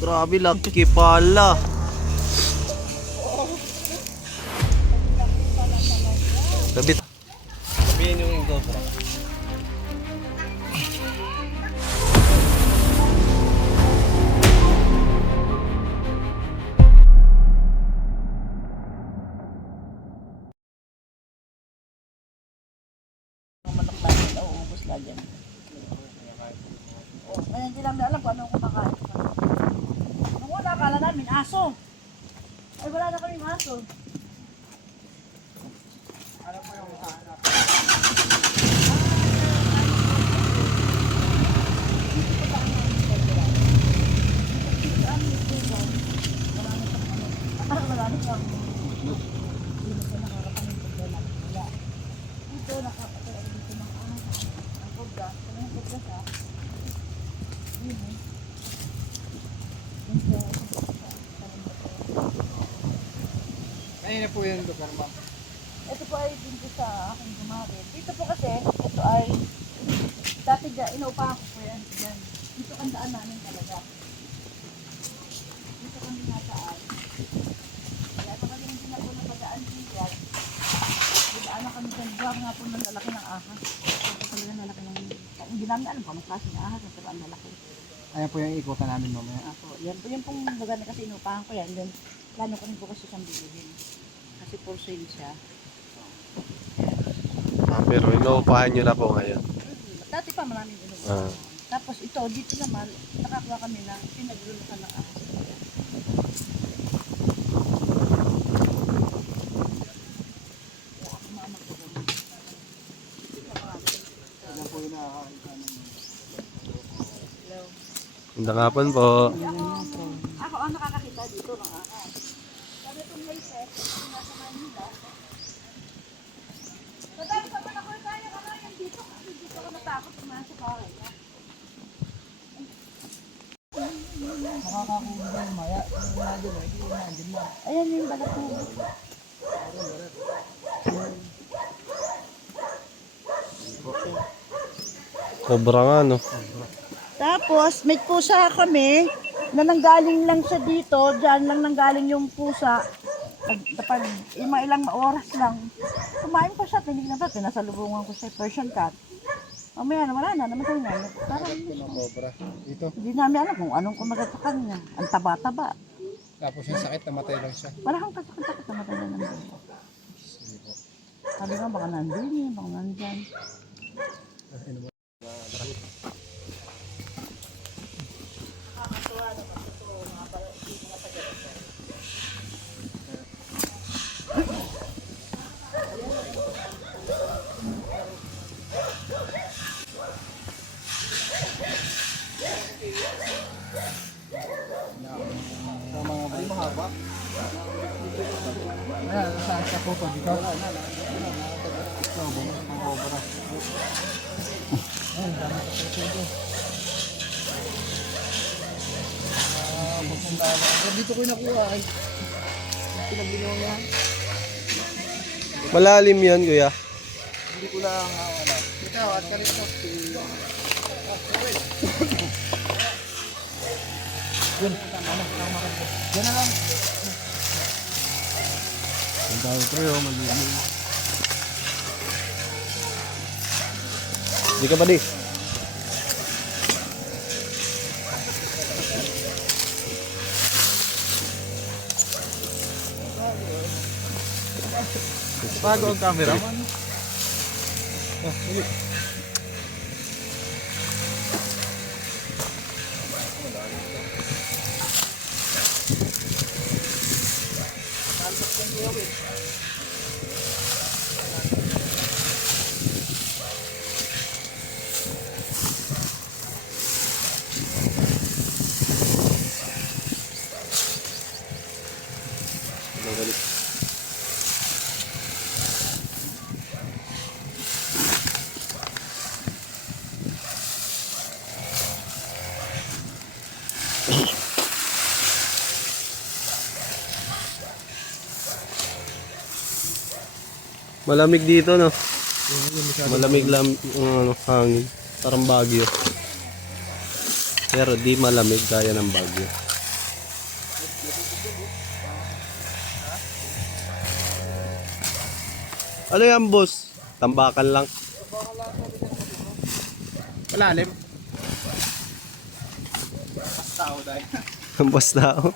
Grabe, laki pala. Sabi. Sabihin yung GoPro. Nauubos lang yan. Ngayon hindi namin alam kung anong kumakain. Nung una, akala namin aso. Ay, wala na kaming aso. Alam mo yung hanap. Marami kang dito nakakapangin problema. Wala. Dito nakakapangin dito ng ang kobra. Kung yung kobra siya, yun eh. Ayun na po yung lugar, ma'am. Ito po ay dito sa aking gumamit. Dito po kasi, ito ay dati dyan, inaupahan ko po yan. Dyan. Dito ang daan namin talaga. Dito kami nataan. Kaya ito kami hindi na po napadaan din yan. Didaan na kami dyan. Buwag nga po ng lalaki ng ahas. Ito talaga lalaki ng... Hindi namin alam kung anong klaseng ahas. Pero ang lalaki. Ayan po yung ikutan namin mamaya. Ako, yan po yung pong lugar na kasi inupahan ko yan. Then, plano ko rin po kasi siyang bilhin. Kasi for sale siya. Pero inuupahan nyo na po ngayon. Dati pa maraming inuupahan. Tapos ito, dito naman, nakakuha kami na pinaglulukan ng ahas. Ayan po yung nakakita namin. Magandang hapon po. Ako ang nakakakita dito ng ahas. Sabi itong latest, yung nasa Manila. Madami pa man ako kaya ka na yan dito. Kasi dito ka natakot pumasok ka. Nakakakuha yung maya. Ayan yung balat mo. Cobra nga, no? Tapos, may pusa kami na nanggaling lang siya dito. Diyan lang nanggaling yung pusa. Pag ilang oras lang, kumain pa siya. Tinignan pa, pinasalubungan ko siya. Persian cat. Mamaya na, wala na. Namatay na. Parang Cobra. Dito. hindi namin alam kung anong kumagat sa kanya. Ang taba-taba. Tapos yung sakit, namatay lang siya. Wala kang kasakit-sakit. Namatay na naman. Sabi nga, baka nandun baka nandyan. Sa mga bali mahaba. Ayan, saan siya po dito? Ito, bunga ng cobra. Ayan, dami sa presyo ito. Dito ko yung nakuha ay. Pinagbinaw niya. Malalim yun, kuya. Hindi ko lang wala. Ikaw, at ka rin ito. Yun, yan na lang. Ang dami tayo, malilim. Hindi ka ba di? Bago ang camera man. Malamig dito, no? Malamig lang yung hangin. Parang Baguio. Pero di malamig kaya ng Baguio. Ano yan, boss? Tambakan lang. Malalim. Tao dahil. Basta ako.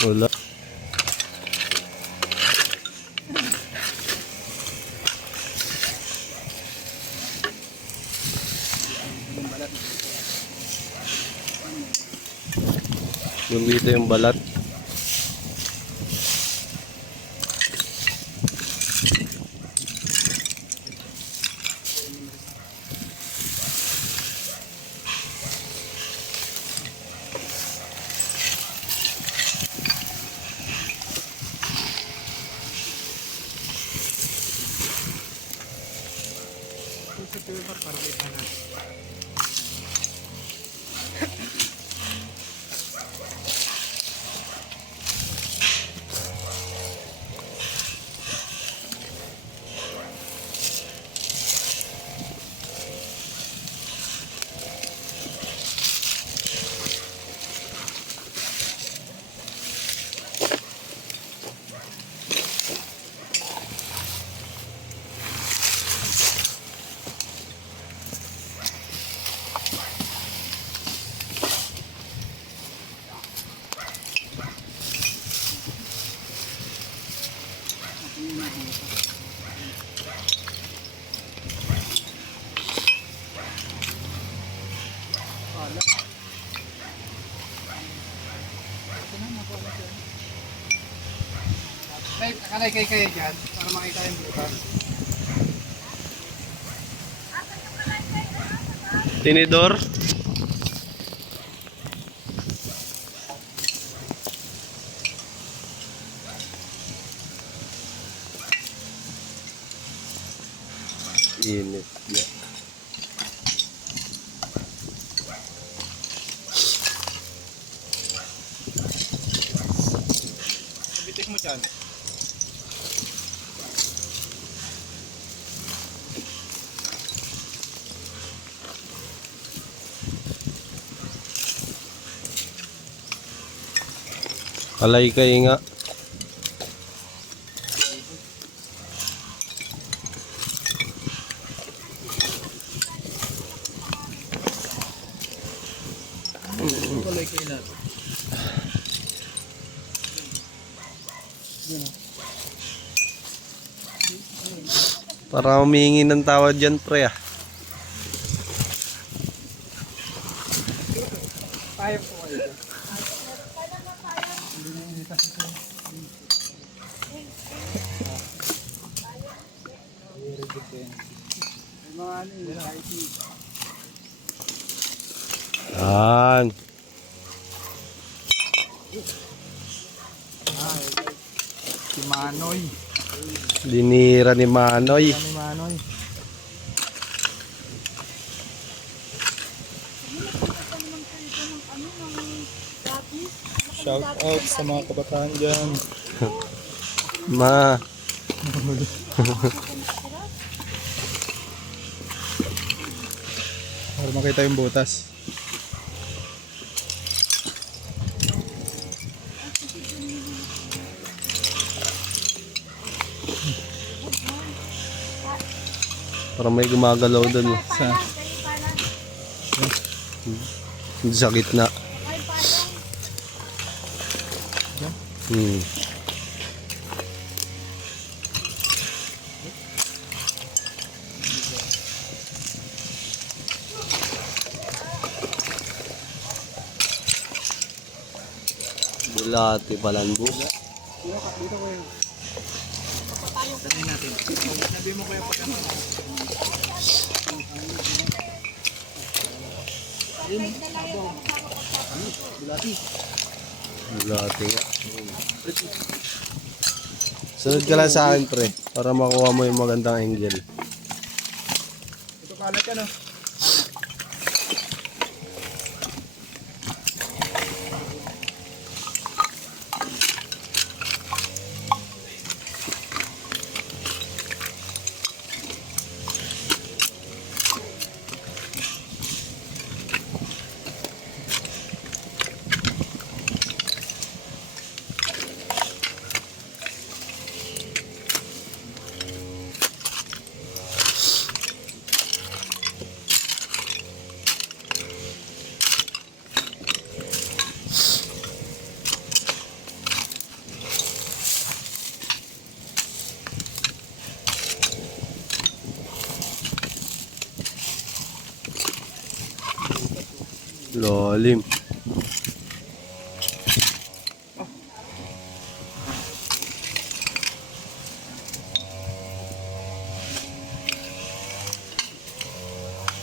Wala. Yung dito yung balat. Nakalay kayo dyan para makita yung butas. Tinidor. Init na. Bitik mo dyan. Alay kayo nga. Kulay kayo na. Para humingi ng tawad dyan, pre ah. Tayo po kayo. Yan. Si Manoy. Dinira ni Manoy. Si Manoy. Shout out sa mga kabataan dyan. Ma. Para makita yung butas. Parang may gumagalaw doon. Sa Sa gitna. Hmm. Bulati palanbus. dito ko yung sabihin natin. Sabi mo ko yung pagkakataon. Bulati nga. Sunod ka lang sa akin, pre. Para makuha mo yung magandang angle. Ito kalat yan, oh. Lalim.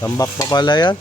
Tambak pa pala yan.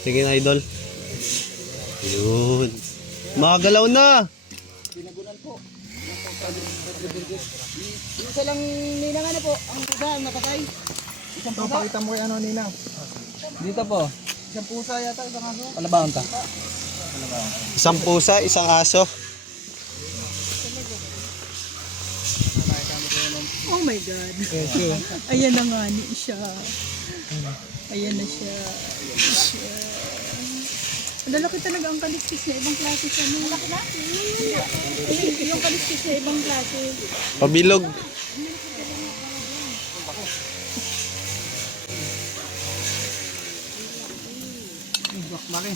Sige na, idol. Yun. Makagalaw na. Pinagunan po. Yung isa lang ninang ano po, ang pusa ang napatay. Isang pusa. Pakita mo kay ano ninang. Dito po. Isang pusa yata, isang aso. Palabahan ka. Isang pusa, isang aso. Oh my God. Ayan na nga ni siya. Ayan na siya. Ayan na siya. Lalaki talaga ang kaliskis na ibang klase siya. Malaki na? Yung kaliskis na ibang klase. Pabilog. Maki.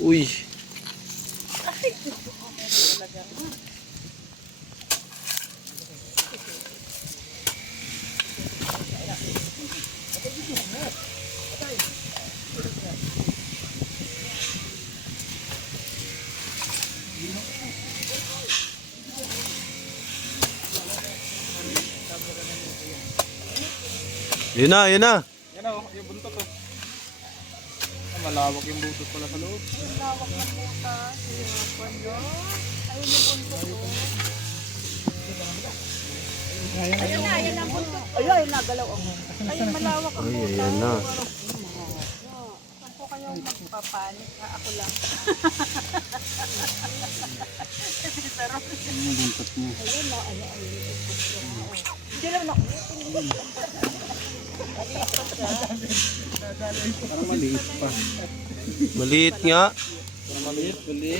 Uy. Yun na, yun na. Yan o, yung buntot o. Malawak yung buntot pala sa loob. Lawak ng butas. Ayun yung buntot ko. Ayun na, ayun ang buntot. Ayun, ayun nagalaw ako. Ayun, malawak ang Ay, butas. ayan na. Saan po kayong magpapanik? Ako lang. Pero, Yung buntot niya. ayun na, ayun, ayun. Hindi lang na. Parang maliit pa. Maliit nga. Parang maliit. Hindi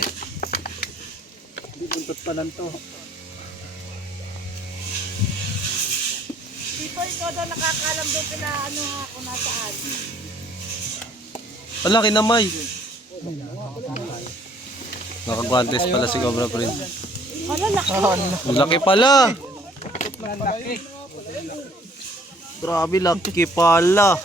buntot pa lang to. Di ba ikaw daw nakakalam doon kina ano ako nasaan? Wala, kinamay. Nakagwantes pala si Cobra Prince. Hala, laki. Ang laki pala. Laki. Grabe, laki pala.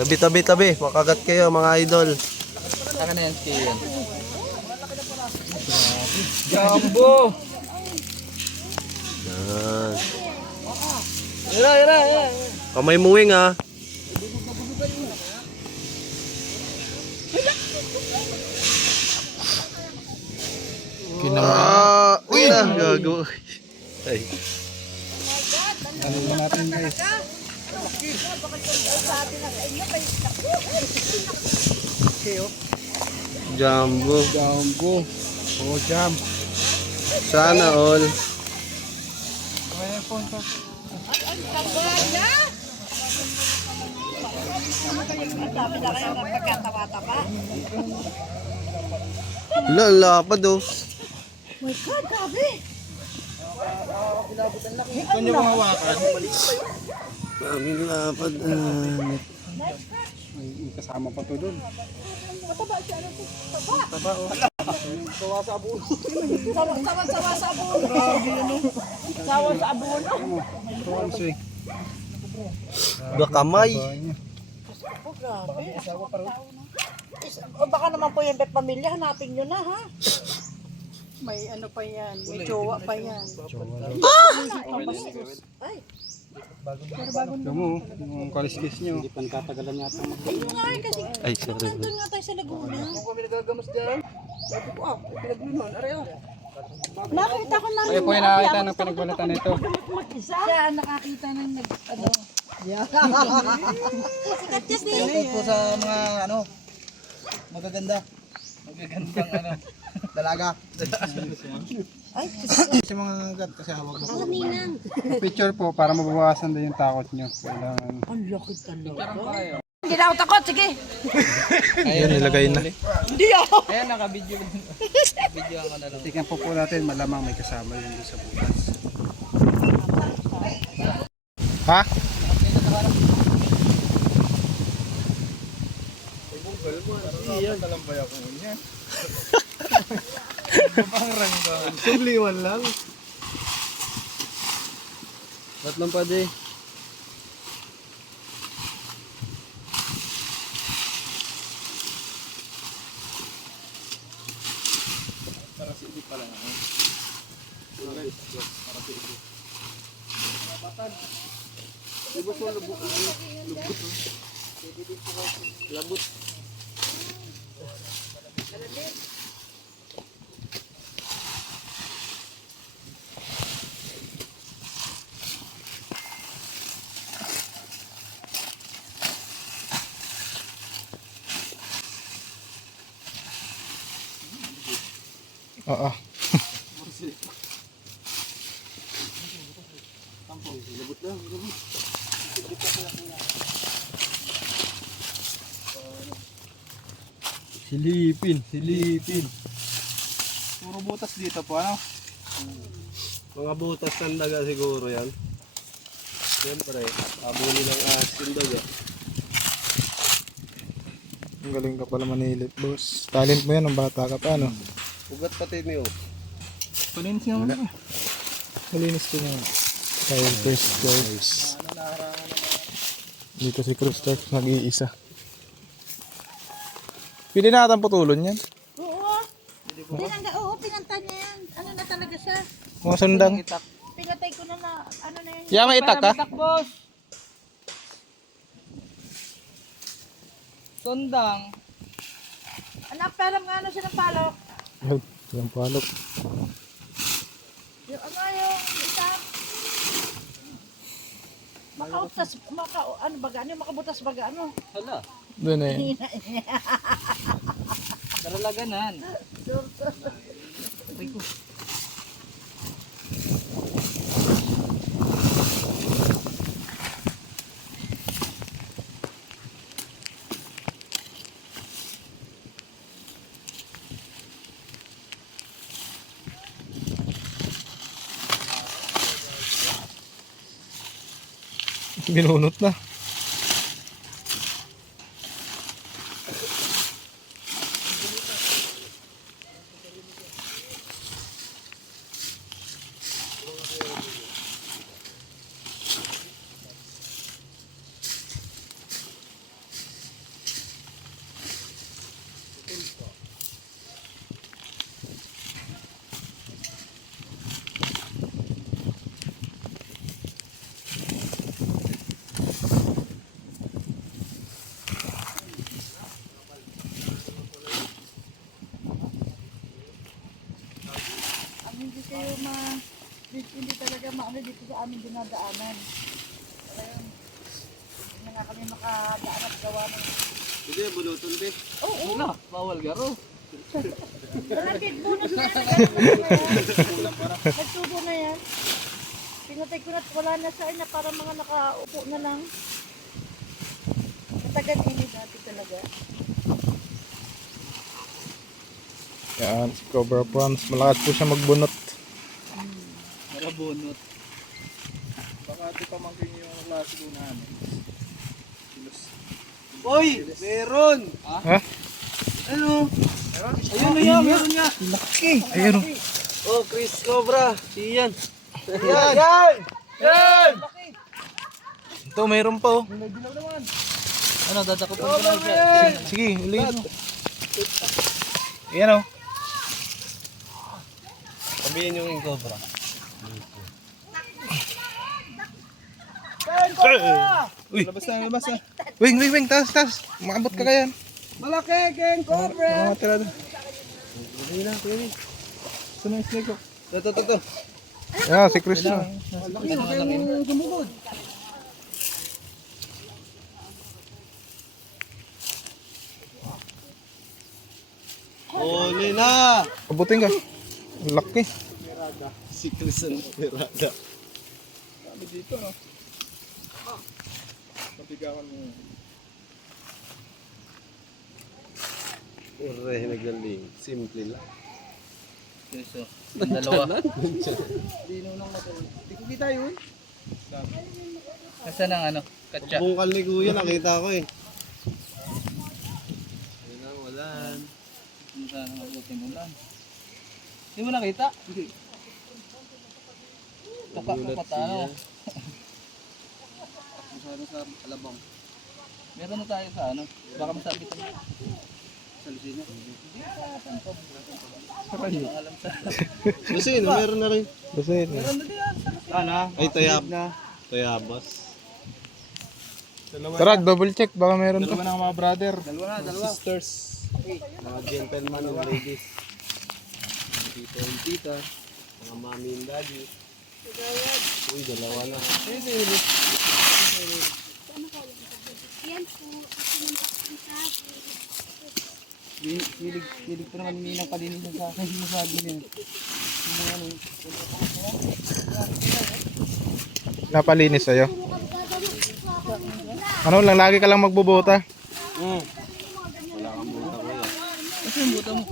Tabi. Makagat kayo mga idol. Saka na yan, Kian. Jumbo! Yan. Ira. Kamay mo wing ha. Uy na, gago. Ay. Ano na natin guys? Jumbo. Jumbo. Oh, jump. Sana all. May phone pa. Sabi na kayo ng pagkatawa-tawa. Wala, ang lapad oh. My God, grabe. Kung nyo kong hawakan, Daming lapad. may kasama pa to doon. Mataba siya, ano to? Taba oh. Sawa sa abuno. Sawa sa abono. Sawa sa abono. Sawa sa swing. Bakamay. Oh, grabe. O baka naman po yung pamilya, hanapin nyo na, ha? May ano pa yan, may jowa pa yan. Ay, Ito mo, yung kaliskis nyo. Hindi pa nakatagalan yata mag- ayun nga kasi Ay, sorry. nandun nga tayo sa Laguna. Kung kami nagagamas dyan, sabi ko pinaglunon, areho. Nakita ko na Kayo po yung nakakita ng pinagbalatan nito. mag-isa. Siya nakakita ng ano. Sikat yan din. Ito po sa mga magaganda. Magagandang dalaga. Ay, Sa mga gat kasi hawag mo. Picture po para mabawasan din yung takot nyo. Kailangan. ang laki talaga. Hindi na ako takot, sige. Yan, nilagay na. Hindi ako. Ayan, naka-video. Video ako na lang. Tingnan po natin, malamang may kasama yun doon sa bukas. Ha? Simpliwan lang. Ba't lang pa di? Para si Idi pala. Para si Idi. Batad. Lubot mo, lubot. Labot. Oo. Silipin. Puro butas dito po, ano? Mga butas ng daga siguro yan. Siyempre, abuli ng asin daga. Ang galing ka pala manilip, boss. Talent mo yan, ng bata ka pa, ano? Ugat pati niyo. Palinis nga mo. Malinis ko nga. Kaya first guys. Dito si Cruz Turk nag-iisa. Pili natin putulon yan. Oo. Pinanta niya yan. Ano na talaga siya? Mga sundang. Pinatay ko na ano na yan. Yan, may itak ka? Sundang. Anak, param nga ano siya ng palok. Yung palok. Yung isa. Ano baga? Ano yung makabutas baga? Ano? Hala. Doon eh. Daralaganan. Binunot na. hindi talaga maano dito sa amin dinadaanan. Kaya yun, hindi na nga kami makadaan at gawa ng... Hindi, bulutol din. Oo, Wala, bawal garo. Malapit bonus na yan. Nagtubo na yan. Pinatay ko na wala na sa na para mga nakaupo na lang. Matagal ini dati talaga. Yan, si Cobra Prawns. Malakas po siya magbunot. Marabunot. Baka ito pamangkin yung klase ko na ano. Uy! Meron! Ha? Ano? Ayun na yan, meron nga. Laki! Ayun o. Oh, Chris Cobra. Iyan. Yan! Yan! Ito, mayroon pa oh. Ano, dadakutin ko lang siya. Sige, ulihin mo. Ayan oh. Sabihin yung king Cobra. Uy, Labas na, labas na. wing, taas. Maabot ka kaya. Malaki, King Cobra! Mga tira doon. Hindi na, kuya. Ito na yung snake ko. Ito. Yan, si Chris na. Malaki, huwag kayong gumugod. Huli na! Abutin ka. Laki. Si Chris ang pirada. Kami dito, no? Pabigakan mo. Ure, nagaling. Simple lang. So, dalawa. Dino nang matulog. Hindi ko kita yun. Kasi ng ano, katsa. Bungkal ni kuya, nakita ko eh. Ayun ang walan. Kung saan mabuti mo lang. Hindi mo nakita? Hindi. Tuka ko pa tayo. Masyado sa alabang. Meron na tayo sa ano. Baka masakit mo. Sa Lucina. Ang alam sa... Kasi meron na rin. Basit. Meron na din yan. Ano? Ay, tayabas. Tara, double check. Baka mayroon pa. Dalawa na mga brother. Dalawa. Sisters. Mga gentleman and ladies. Mga tito and tita. Mga mami and daddy. Uy, dalawa na. Hilig pa naman ni Ninang palinisan sa akin. Hindi sabi niya. Napalinis sa'yo. Ano lang, lagi ka lang magbubuta. Wala kang buta kuya. Kasi yung buto mo.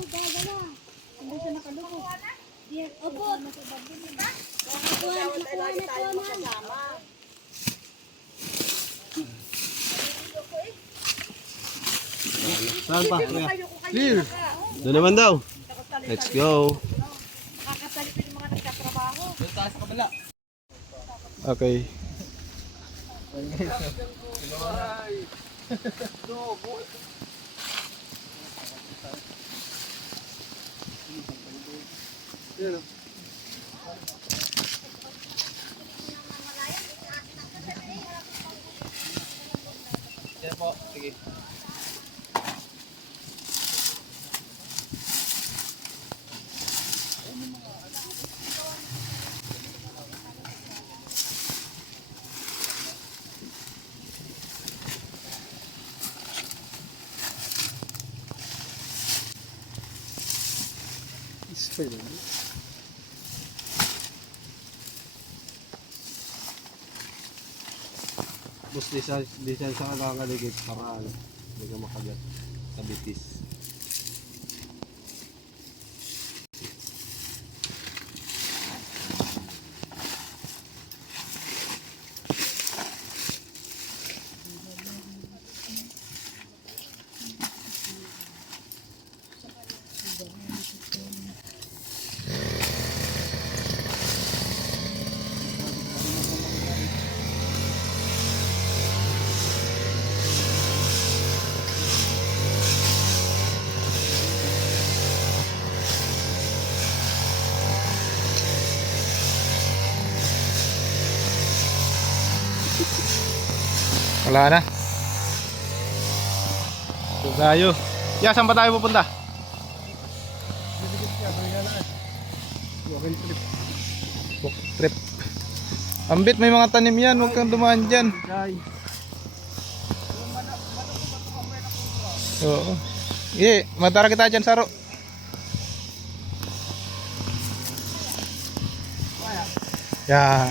Saan pa kuya? Here. Doon naman daw. Let's go. Nakakasalipin yung mga nagtatrabaho. Doon tayo sa kabila. Okay. Yan po. Sige. Bus design sa kakaligid para ano, hindi ka makagat sa bitis. Wala na. Tayo. Ya, saan pa tayo pupunta? Wakil trip. trip. Ambit, may mga tanim yan. Huwag kang dumaan dyan. Oo. Iya, matara kita dyan, Saro. Ya.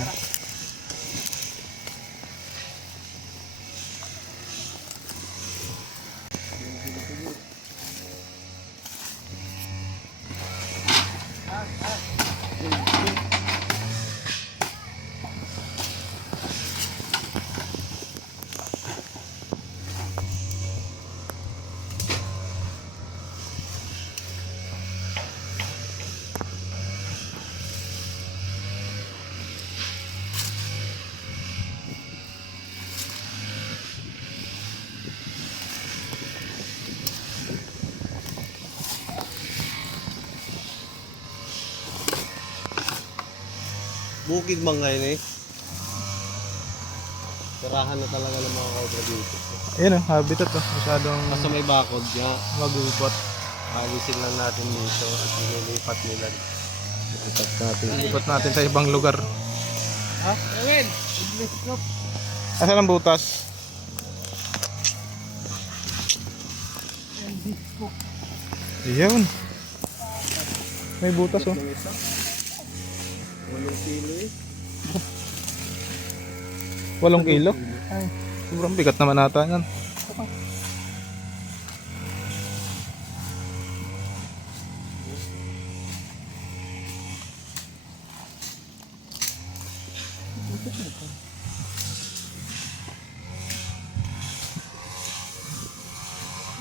Bukid man ngayon eh. Tirahan na talaga ng mga cobra dito. Ayan o, habitat o. Masyadong Basta may bakod nga. mag-uupot. Alisin lang natin dito at nililipat nila. Nilipat natin. Ikot natin sa ibang lugar. Ha? Ewen! Asan ang butas? Iyon. May butas oh. 8 kilo eh. 8 kilo? Ay, sobrang bigat naman ata yan.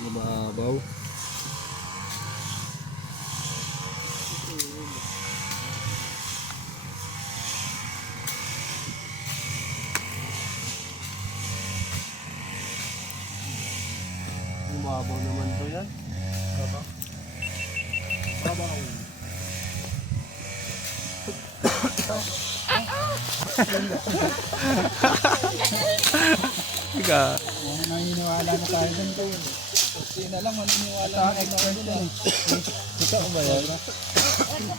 Mababaw. Mababaw naman to yan. Mababaw. Ika. Naniniwala na tayo dun to. Kasi na lang, maniniwala na ako doon. Ikaw ba yan?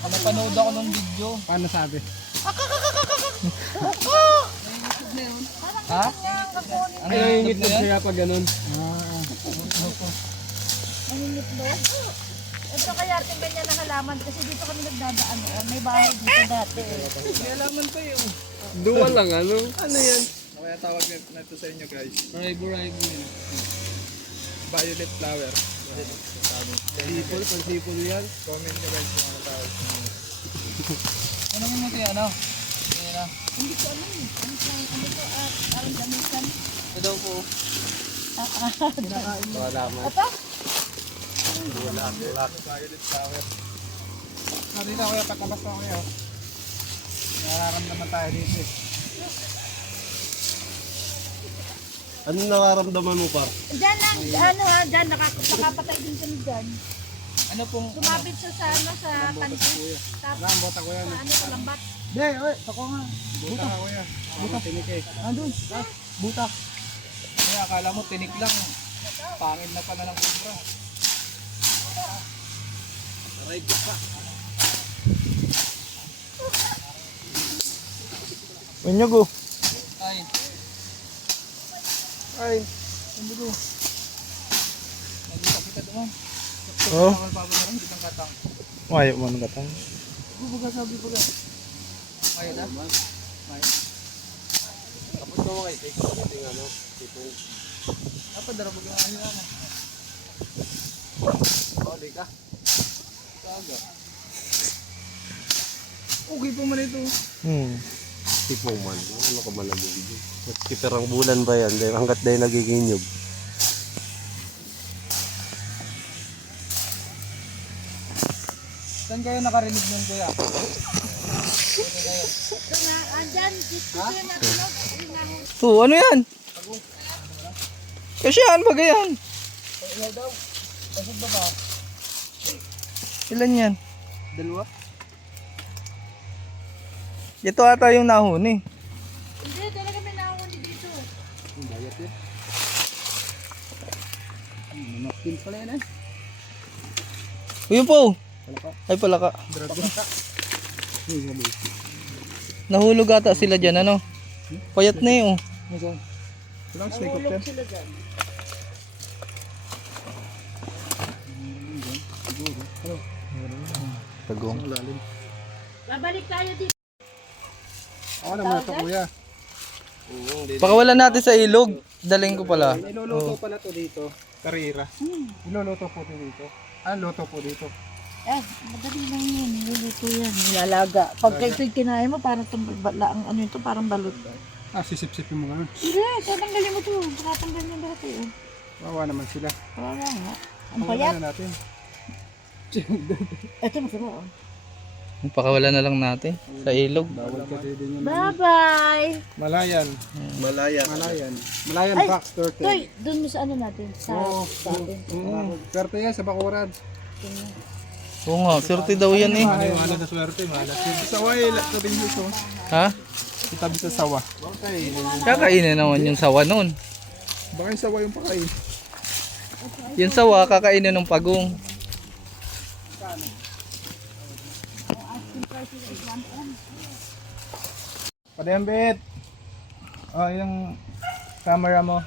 Napanood ako ng video. Paano sabi? Ha? Ano Ay, yung nangingitlog yan? kaya pag ganun. Nangingitlog. Ito kaya ating ganyan na halaman kasi dito kami nagdadaan. May bahay dito dati. May alaman pa yung Duwa lang ano? Ano yan? Kaya tawag na ito sa inyo guys. ribo-ribo yun. Violet flower. Sipol, pansipol yan. Comment nyo guys kung ano tawag. Ano mo natin ano? Kaya na. Hindi ko alam eh. Ano to? Parang gamitan. Ito daw po. Wala man. Ito? Wala. Violet flower. Dito kuya, patabas na kuya. Nararamdaman tayo dito eh. Ano nararamdaman mo par? Diyan lang, dyan, nakapatay din kami dyan. Ano pong Sumabit siya sa, sa kanto. Tapos, Bota ko yan. ano, sa lambat. Hindi, oy, ako nga. Buta ka kuya. Buta. Tinik eh. Andun. Buta. kaya akala mo tinik lang. Pangit na pala ng kubra. Aray ko pa. Unyog oh. Ay, Ay. nagkita kita doon. Oh. Tawal pa ba na rin kitang katang. Ayaw mo nang katang. Bubuga sabi ko lang. Ayaw na? Ayaw. Tapos mo kay take something ano? Tipong. Apa darabog yung ayaw na. Pwede ka. Kaga. Okay po man ito. Tipong man. Ano ka man nag-video? Mas kiperang bulan ba yan? Dahil hanggat dahil nagiginyog. Saan kayo nakarinig nun kuya? Ito nga, andyan, dito yung natulog. Oh, ano yan? Kasi yan, bagay yan. Ilaw daw. Pasok ba ba? Ilan yan? Dalawa? Ito ata yung nahuni. Hindi, talaga may nakahuli dito. Ang bayat yun. Manapin pala yan eh. Uy po. Ay palaka. Dragon. Nahulog ata sila dyan, ano? Payat na eh, oh. Walang snake up dyan. Sila dyan. Tagong. Babalik tayo dito. Ako naman ito kuya. Pakawalan natin sa ilog. Daling ko pala. Niluluto pala to dito. Karira. Niluluto po dito. Luto po dito. Madali lang yun. Niluluto yan. Nilalaga. Pag ito'y kinain mo, parang ano ito, parang balot. Sisip-sipin mo ganun. Hindi, tatanggalin mo ito. Tatanggalin mo lahat eh. Wawa naman sila. Wala nga. Ang payat. Pakawalan natin. Ito masama oh. Pakawalan na lang natin sa ilog. Bawal kasi din yun. Bye-bye! Malayan. Malaya. Malayan Ay, box turtle. Toy, doon mo sa ano natin? Sa atin. Swerte yan sa bakuran. Oo nga, swerte daw yan eh. Wala na swerte. Sa sawa eh. Sabi niyo ito. Ha? Itabi sa sawa. Kakainin naman yung sawa nun. Baka yung sawa yung pakain. Yung sawa, kakainin ng pagong. Padembit. Yung camera mo.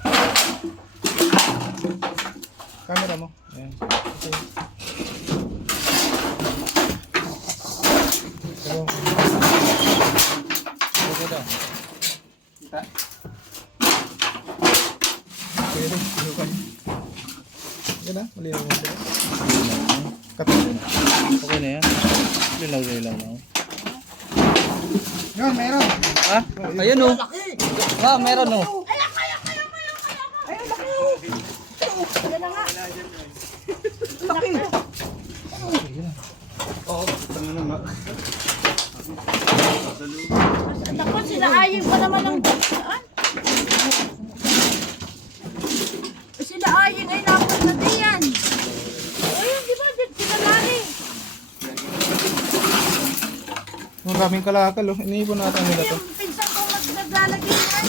Camera mo. Ayan. Okay. Okay daw. Kita. Okay rin. Sinukan. Yan na. Malinaw mo sila. Katulad. Okay na yan. Lilaw-lilaw na. Yun, meron. Ha? Ayun oh. Ah, meron oh. Yan na nga. Naku, sinaayin pa naman ng daan. Sinaayin ay napot na diyan. Ayun, di ba? Sinalari. Maraming kalakal oh. Iniipon natin nila to. Yung pinsan kong naglalagay yan.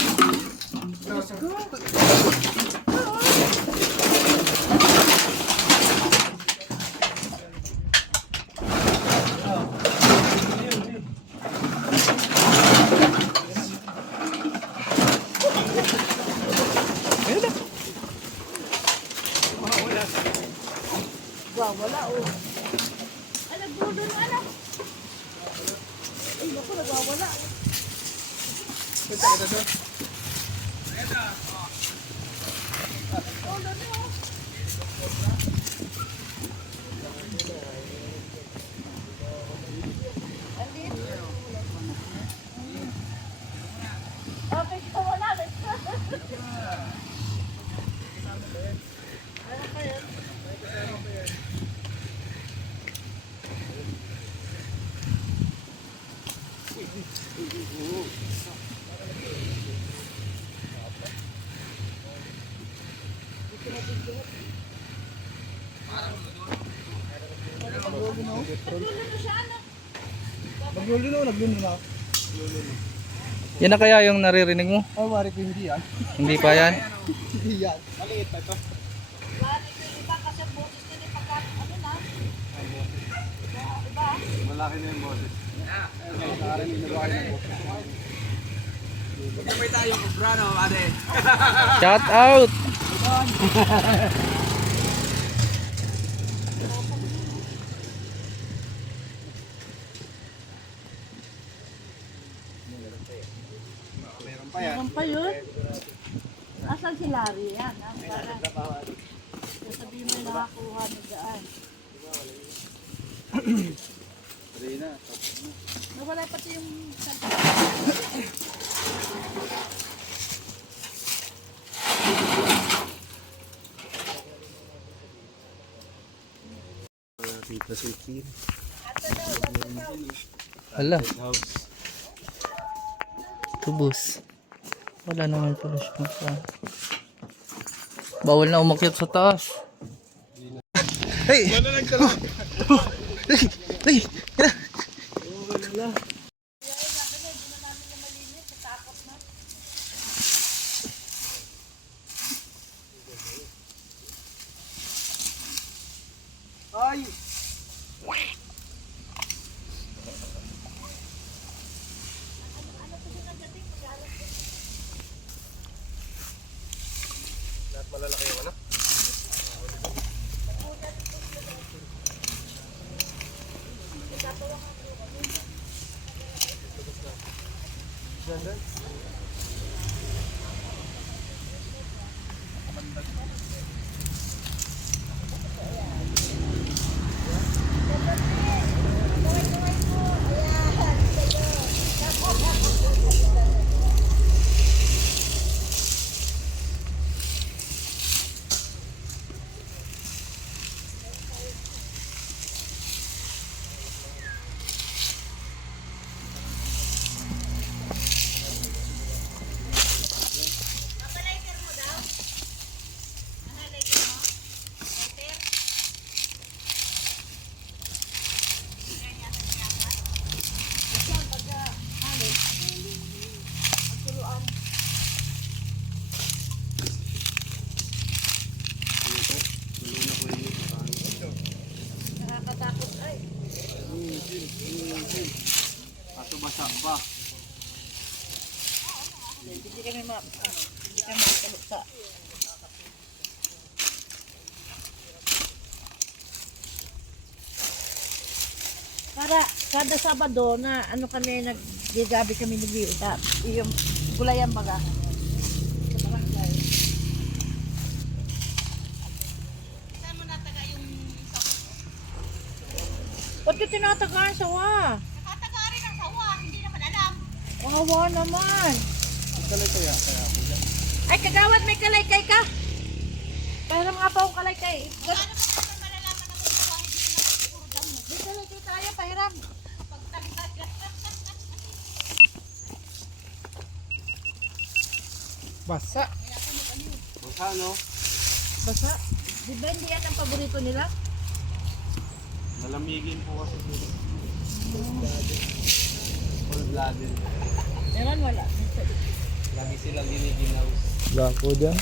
Wala oh. Ay, nagbudo na anak. Ay, naku, nagwawala. Okay, wala. Naglulino. Yan na kaya yung naririnig mo? Oh, wari ko hindi yan. Hindi pa yan? Hindi yan. Maliit na to. Malaki na yung boses. Shout out! Meron pa yun? Asan si Larry? Yan. Sabihin mo yung nakakuha na dyan. Nawala pati yung... Tita Suki. Hala. Tubos. Wala naman pala siya. Bawal na umakyat sa taas. Hey! Hey! Ay! Nakakatakot ay. Kaso basa pa. Hindi kami hindi kami makalot sa kada Sabado na ano kami naggigabi kami nag-iuda. Yung gulayan baga. Sa barangay. Saan mo nataga yung Ba't yung tinatagaan sawa? Nakataga rin ang sawa, hindi naman alam. Wawa naman. Kalay kaya ako dyan. Ay, kagawad, may kalaykay ka. Pahiram nga pa akong kalaykay. Ano pa naman malalaman na kung sawa, hindi naman puro damo. May kalaykay tayo, pahiram. Pagtagtaga. Basa. Basa, no? Basta, di ba hindi yan ang paborito nila? Malamigin po kasi sila. Cold-blooded. Meron wala. Lagi silang giniginaw. Gako dyan.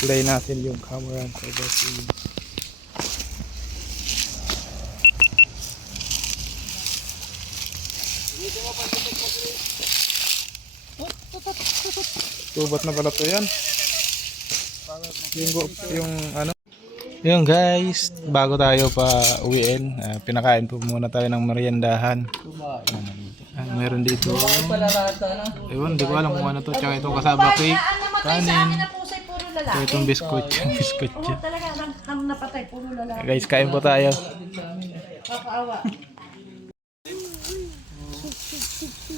Play natin yung camera sa Brazil. Tubat na pala to yan. Yung ano. Yung guys, bago tayo pa uwiin, pinakain po muna tayo ng meriendahan. Meron dito. Ewan, di ko alam kung ano to. Tsaka itong kasama ko kanin. Puro Tsaka lalaki. itong biskuit. Biskuit Oo, dyan. talaga, ang napatay, puro lalaki. Guys, kain po tayo. Kakaawa.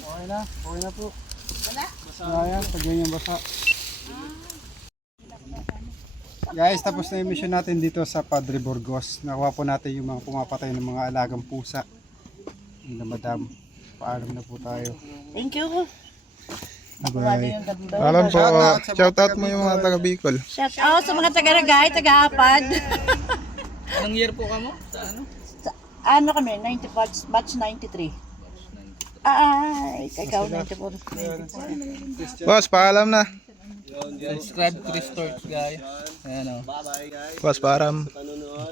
Okay na po. Wala? Ayan, pagyan yung basa. Guys, tapos na yung mission natin dito sa Padre Burgos. Nakuha po natin yung mga pumapatay ng mga alagang pusa. Yung madam. Paalam na po tayo. Thank you. Bye. Alam po, shoutout mo yung mga taga Bicol. Shout out sa mga taga-ragay, taga-apad. Anong year po ka mo? Sa ano? Ano kami, 90 batch 93. Ay, ikaw 94. Boss, paalam na. Subscribe to Restorts, guys. Ayan o. Bye-bye, guys. Boss, paalam.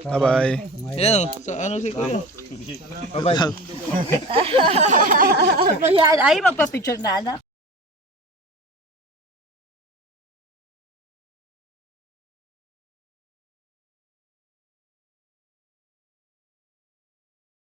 Bye-bye. Ayan o. So, ano si Kuya? Ay, magpa-picture na anak.